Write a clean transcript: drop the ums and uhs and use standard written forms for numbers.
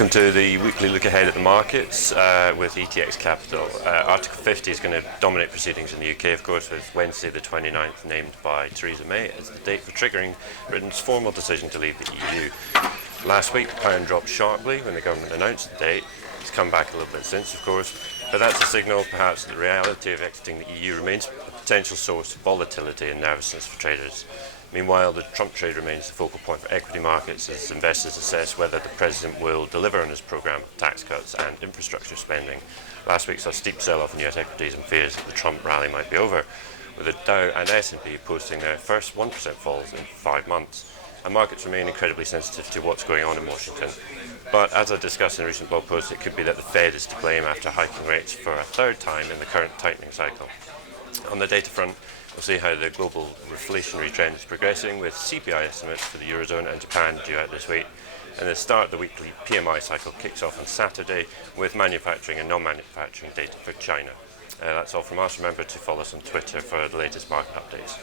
Welcome to the weekly look ahead at the markets with ETX Capital. Article 50 is going to dominate proceedings in the UK, of course, with Wednesday the 29th named by Theresa May as the date for triggering Britain's formal decision to leave the EU. Last week, the pound dropped sharply when the government announced the date. It's come back a little bit since, of course, but that's a signal perhaps that the reality of exiting the EU remains a potential source of volatility and nervousness for traders. Meanwhile, the Trump trade remains the focal point for equity markets as investors assess whether the president will deliver on his programme of tax cuts and infrastructure spending. Last week saw a steep sell-off in US equities and fears that the Trump rally might be over, with the Dow and S&P posting their first 1% falls in 5 months. And markets remain incredibly sensitive to what's going on in Washington. But as I discussed in a recent blog post, it could be that the Fed is to blame after hiking rates for a third time in the current tightening cycle. On the data front, we'll see how the global reflationary trend is progressing, with CPI estimates for the Eurozone and Japan due out this week. And the start of the weekly PMI cycle kicks off on Saturday with manufacturing and non-manufacturing data for China. That's all from us. Remember to follow us on Twitter for the latest market updates.